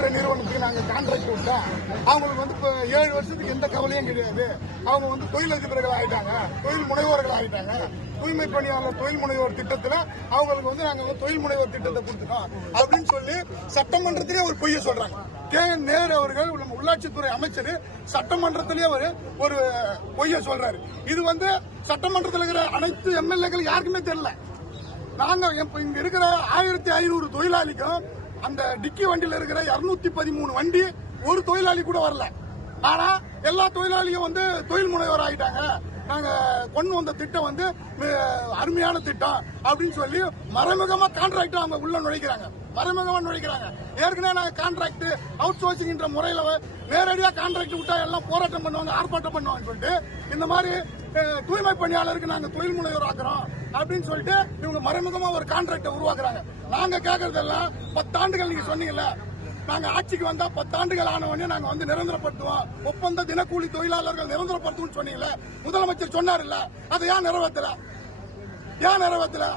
என்ற நிறுவனத்துக்கு நாங்கள் கான்ட்ராக்ட் விட்டோம். அவங்களுக்கு வந்து இப்போ 7 வருஷத்துக்கு எந்த கவலையும் கிடையாது. அவங்க வந்து தொழிலதிபர்கள் ஆயிட்டாங்க, தொழில் முனைவோர்கள் ஆயிட்டாங்க. தூய்மை பணியாளர் தொழில் முனைவோர் திட்டத்தில் அவங்களுக்கு வந்து நாங்கள் தொழில் முனைவோர் திட்டத்தை கொடுத்துட்டோம் அப்படின்னு சொல்லி சட்டமன்றத்திலே ஒரு பொய்யை சொல்றாங்க. கே.என். நேரு அவர்கள் நம்ம உள்ளாட்சித்துறை அமைச்சர் சட்டமன்றத்திலேயே ஒரு பொய்யை சொல்றாரு. இது வந்து சட்டமன்றத்தில் இருக்கிற அனைத்து எம்எல்ஏக்கள் யாருக்குமே தெரியல. நாங்க இங்க இருக்கிற 1500 தொழிலாளிக்கும் அந்த டிக்கி வண்டியில இருக்கிற 213 வண்டி ஒரு தொழிலாளி கூட வரல. ஆனா எல்லா தொழிலாளியும் வந்து தொழில் முனைவர் ஆயிட்டாங்க. நாங்க கொண்டு வந்த திட்டம் வந்து அருமையான திட்டம் அப்படின்னு சொல்லி மறைமுகமா கான்ட்ராக்ட் அவங்க உள்ள நுழைக்கிறாங்க. ஏற்கனவே நாங்க கான்ட்ராக்ட் அவுட் சோர்சிங் முறையில நேரடியா கான்ட்ராக்ட் விட்டா எல்லாம் போராட்டம் பண்ணுவாங்க, ஆர்ப்பாட்டம் பண்ணுவாங்க சொல்லிட்டு இந்த மாதிரி தூய்மை பணியாளருக்கு நாங்க தொழில் முனைவர் ஆக்குறோம் அப்படின்னு சொல்லிட்டு இவங்க மறைமுகமா ஒரு கான்ட்ராக்டை உருவாக்குறாங்க. நாங்க கேட்கறதெல்லாம் 10 ஆண்டுகள் நீங்க சொன்னீங்கல்ல, நாங்க ஆட்சிக்கு வந்தா 10 ஆண்டுகள் ஆனவனே நாங்க வந்து நிரந்தரப்படுத்துவோம், ஒப்பந்த தினக்கூலி தொழிலாளர்கள் நிரந்தரப்படுத்துவோம் சொன்னீங்கல்ல, முதலமைச்சர் சொன்னார் இல்ல, அதை ஏன் நிறைவேற்றல?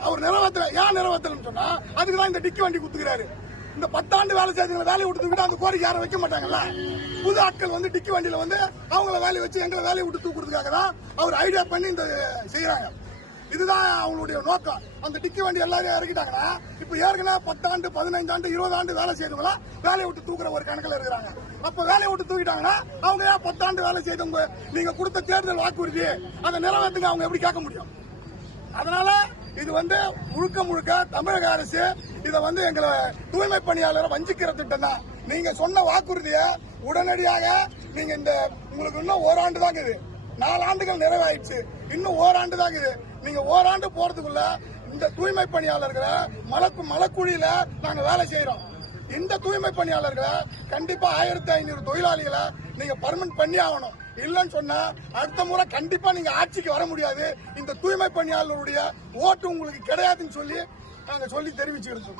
அவர் நிறைவேற்றலன்னு சொன்னா அதுக்குதான் இந்த டிக்கி வண்டி குத்துக்கிறாரு. இந்த 10 ஆண்டு வேலை செய்யறவங்க வேலையை விட்டு தூக்கிட்டு அந்த கோரிக்கை யாரும் வைக்க மாட்டாங்கல்ல. புது ஆட்கள் வந்து டிக்கி வண்டியில வந்து அவங்கள வேலையை வச்சு எங்களை வேலையை விட்டு தூக்குறதுக்காக தான் அவர் ஐடியா பண்ணி இந்த செய்யறாங்க. இதுதான் அவங்களுடைய நோக்கம். அந்த டிக்கி வண்டி எல்லாரும் இறக்கிட்டாங்கன்னா இப்ப ஏற்கனவே 10 ஆண்டு 15 ஆண்டு 20 ஆண்டு வேலை செய்யறவங்களா வேலையை விட்டு தூக்குற ஒரு கணக்கில் இருக்கிறாங்க. அப்ப வேலையை விட்டு தூக்கிட்டாங்கன்னா அவங்க ஏன் 10 ஆண்டு வேலை செய்தவங்க நீங்க கொடுத்த தேர்தல் வாக்குறுதி அதை நிறைவேற்றுங்க அவங்க எப்படி கேட்க முடியும்? அதனால இது வந்து முழுக்க தமிழக அரசு இதை வந்து எங்களை தூய்மை பணியாளரை வஞ்சிக்கிற திட்டம் தான். நீங்க சொன்ன வாக்குறுதிய உடனடியாக நீங்க உங்களுக்கு இன்னும் ஓராண்டு தான் இருக்குது. 4 ஆண்டுகள் நிறைவாயிடுச்சு, இன்னும் ஓராண்டு தான் இருக்குது. நீங்க ஓராண்டு போறதுக்குள்ள இந்த தூய்மை பணியாளர்களை மலக்குழியில நாங்க வேலை செய்யறோம். இந்த தூய்மை பணியாளர்களை கண்டிப்பா 1500 தொழிலாளிகளை நீங்க பர்மனன்ட் பண்ணி ஆகணும். இல்லன்னு சொன்னா அடுத்த முறை கண்டிப்பா நீங்க ஆட்சிக்கு வர முடியாது. இந்த தூய்மை பணியாளருடைய ஓட்டு உங்களுக்கு கிடையாதுன்னு சொல்லி நாங்க தெரிவிச்சுக்கிறோம்.